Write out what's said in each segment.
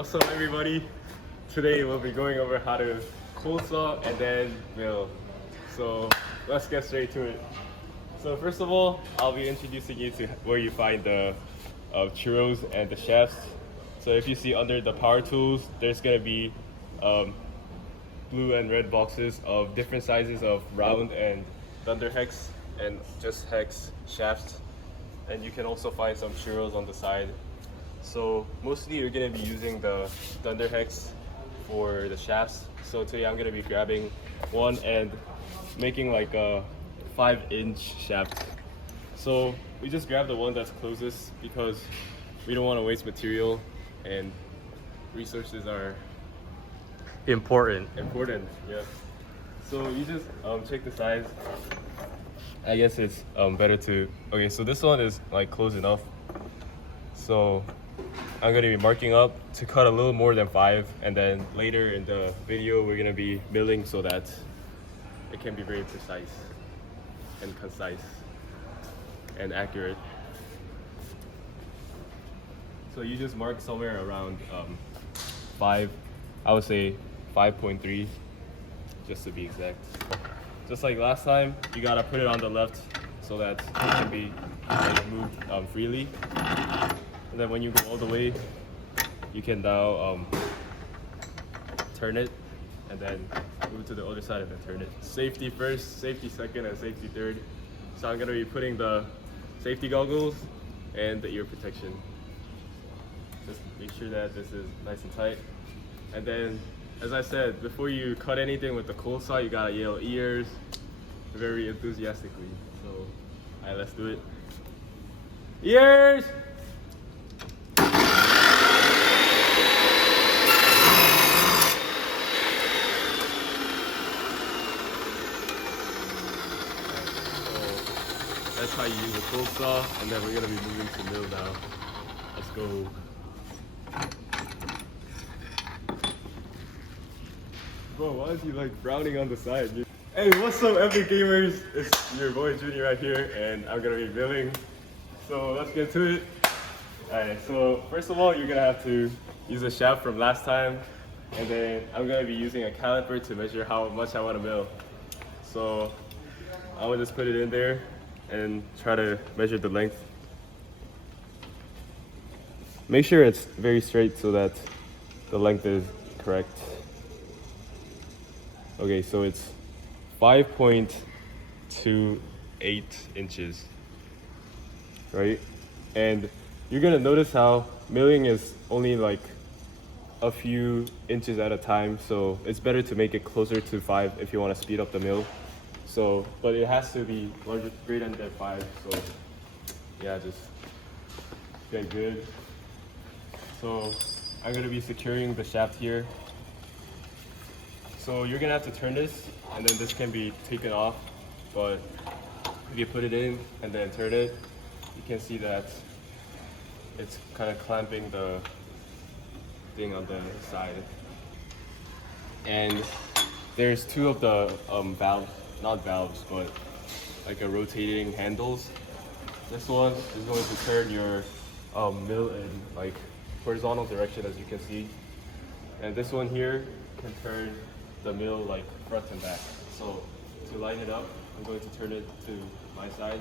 what's up everybody? Today we'll be going over how to cold saw and then mill. So let's get straight to it. So first of all, I'll be introducing you to where you find the churros and the shafts. So if you see under the power tools, there's gonna be blue and red boxes of different sizes of round and thunder hex and just hex shafts. And you can also find some churros on the side. So mostly you're gonna be using the thunder hex for the shafts. So today I'm gonna be grabbing one and making like a 5-inch shaft. So we just grab the one that's closest because we don't want to waste material and resources are important, yeah. So you just check the size. I guess it's better to, okay, so this one is like close enough. So I'm gonna be marking up to cut a little more than 5, and then later in the video we're gonna be milling so that it can be very precise and concise and accurate. So you just mark somewhere around 5, I would say 5.3 just to be exact. Just like last time, you gotta put it on the left so that it can be moved freely. And then when you go all the way, you can now turn it and then move to the other side and then turn it. Safety first, safety second, and safety third. So I'm gonna be putting the safety goggles and the ear protection. Just make sure that this is nice and tight. And then, as I said, before you cut anything with the cold saw, you gotta yell ears very enthusiastically. So, alright, let's do it. Ears! That's how you use a cold saw, and then we're gonna be moving to mill now. Let's go. Bro, why is he like frowning on the side? Hey, what's up, epic gamers? It's your boy Junui right here, and I'm gonna be milling. So let's get to it. Alright, so first of all, you're gonna have to use a shaft from last time, and then I'm gonna be using a caliper to measure how much I want to mill. So I will just put it in there and try to measure the length. Make sure it's very straight so that the length is correct. Okay, so it's 5.28 inches, right? And you're gonna notice how milling is only like a few inches at a time, so it's better to make it closer to 5 if you want to speed up the mill. So, but it has to be greater than 5, so yeah, just get good. So I'm gonna be securing the shaft here. So you're gonna have to turn this, and then this can be taken off, but if you put it in and then turn it, you can see that it's kind of clamping the thing on the side. And there's 2 of the valves, not valves, but like a rotating handles. This one is going to turn your mill in like horizontal direction, as you can see. And this one here can turn the mill like front and back. So to line it up, I'm going to turn it to my side.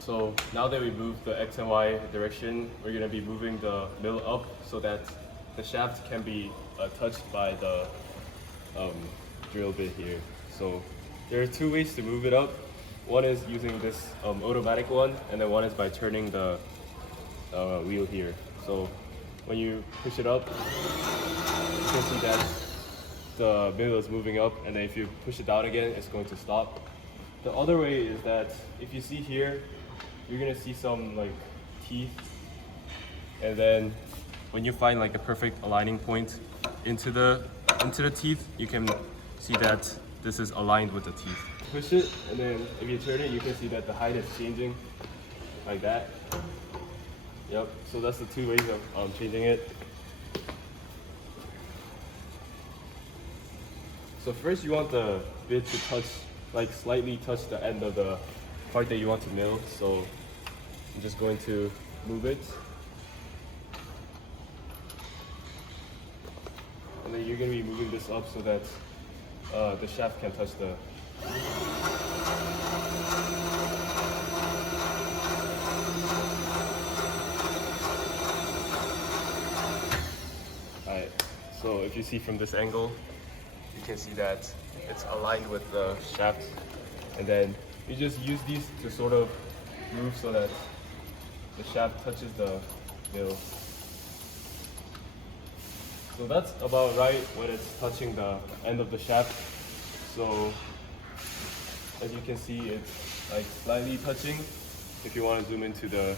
So now that we moved the X and Y direction, we're going to be moving the mill up so that the shaft can be touched by the drill bit here. So there are 2 ways to move it up. One is using this automatic one, and then one is by turning the wheel here. So when you push it up, you can see that the mill is moving up, and then if you push it down again, it's going to stop. The other way is that if you see here, you're gonna see some like teeth, and then when you find like a perfect aligning point into the teeth, you can see that this is aligned with the teeth. Push it, and then if you turn it, you can see that the height is changing like that. Yep, so that's the 2 ways of changing it. So first you want the bit to touch, like slightly touch the end of the part that you want to mill. So I'm just going to move it. and then you're gonna be moving this up so that the shaft can touch the. Alright, so if you see from this angle, you can see that it's aligned with the shaft, and then you just use these to sort of move so that the shaft touches the mill. So that's about right when it's touching the end of the shaft. So as you can see, it's like slightly touching. If you want to zoom into the.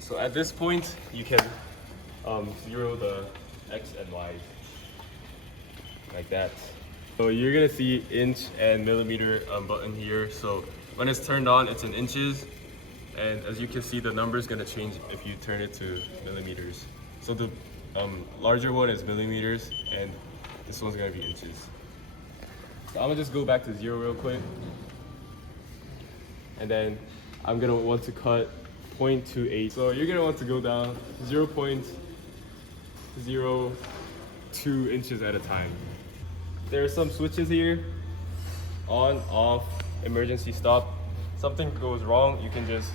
So at this point, you can zero the X and Y like that. So you're gonna see inch and millimeter button here. So when it's turned on, it's in inches. And as you can see, the number is gonna change if you turn it to millimeters. So the larger one is millimeters, and this one's gonna be inches. So I'm gonna just go back to 0 real quick. And then I'm gonna want to cut 0.28. So you're gonna want to go down 0.02 inches at a time. There are some switches here, on, off, emergency stop. Something goes wrong, you can just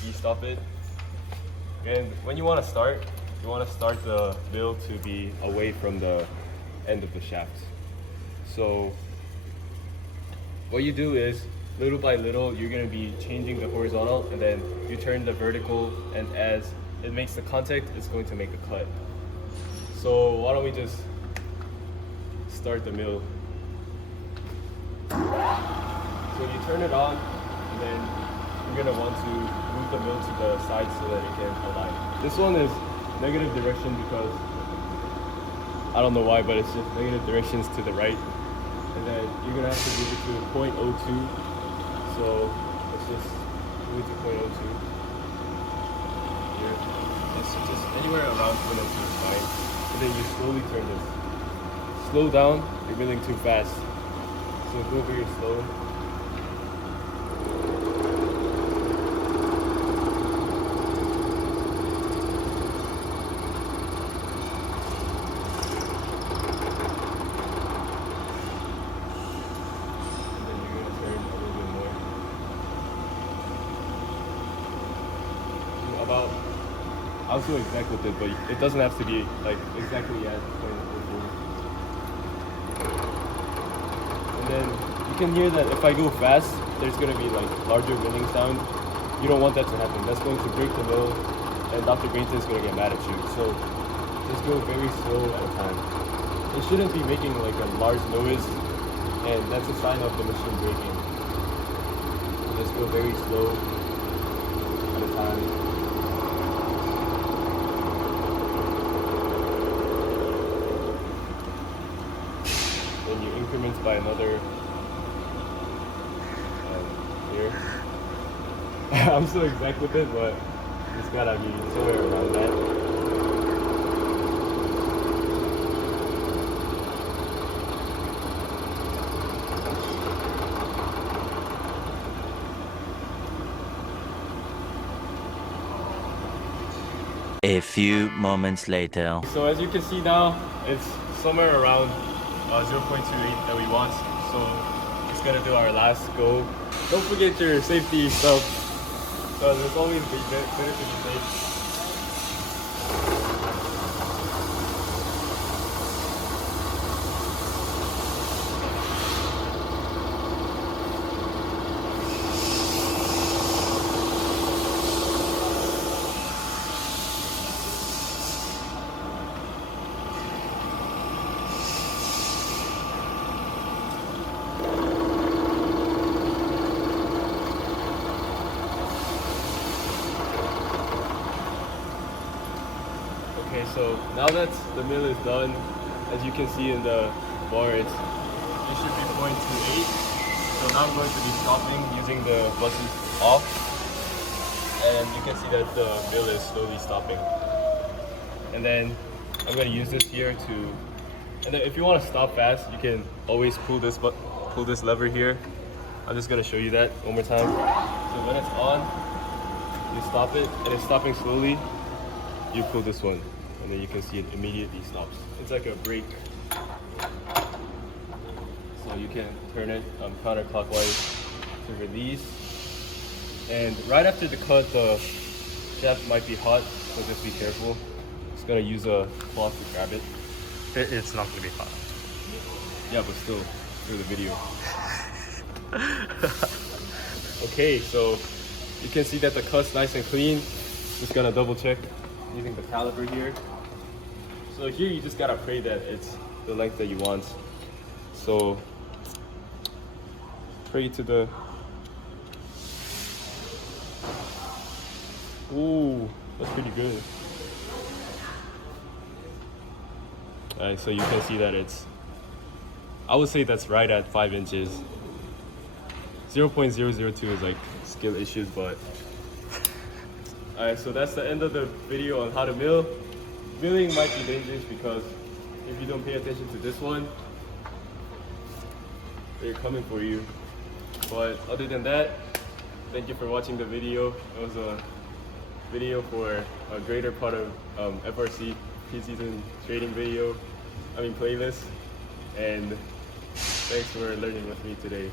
de-stop it. And when you want to start the mill to be away from the end of the shaft. So what you do is, little by little, you're going to be changing the horizontal, and then you turn the vertical, and as it makes the contact, it's going to make a cut. So why don't we just start the mill. So you turn it on, and then you're gonna want to move the mill to the side so that it can align. This one is negative direction because I don't know why, but it's just negative directions to the right. And then you're gonna have to move it to 0.02. So let's just move it to 0.02 here. It's just anywhere around 0.02 is fine. And then you slowly turn this. Slow down, you're milling too fast. So go very slow. About, I'll go exact with it, but it doesn't have to be like exactly as planned before. And then you can hear that if I go fast, there's gonna be like larger milling sound. You don't want that to happen. That's going to break the mill, and Dr. Greenton is gonna get mad at you. So just go very slow at a time. It shouldn't be making like a large noise, and that's a sign of the machine breaking. Just go very slow at a time. Increments by another here. I'm so exact with it, but it's gotta be somewhere around that. A few moments later. So as you can see now, it's somewhere around 0.28 that we want, so just gonna do our last go. Don't forget your safety stuff, because it's always better to be safe. Okay, so now that the mill is done, as you can see in the bar, it should be 0.28. So now I'm going to be stopping using the buttons off, and you can see that the mill is slowly stopping. And then I'm going to use this here to, and then if you want to stop fast, you can always pull this lever here. I'm just going to show you that one more time. So when it's on, you stop it, and it's stopping slowly. you pull this one, and then you can see it immediately stops. It's like a brake. So you can turn it counterclockwise to release. And right after the cut, the shaft might be hot, so just be careful. Just gonna use a cloth to grab it. It's not gonna be hot. Yeah, but still, through the video. Okay, so you can see that the cut's nice and clean. Just gonna double check using the caliper here. So here you just gotta pray that it's the length that you want. So pray to the. Ooh, that's pretty good. Alright, so you can see that it's, I would say that's right at 5 inches. 0.002 is like skill issues, but alright, so that's the end of the video on how to mill. Milling might be dangerous because if you don't pay attention to this one, they're coming for you. But other than that, thank you for watching the video. It was a video for a greater part of FRC pre-season trading playlist. And thanks for learning with me today.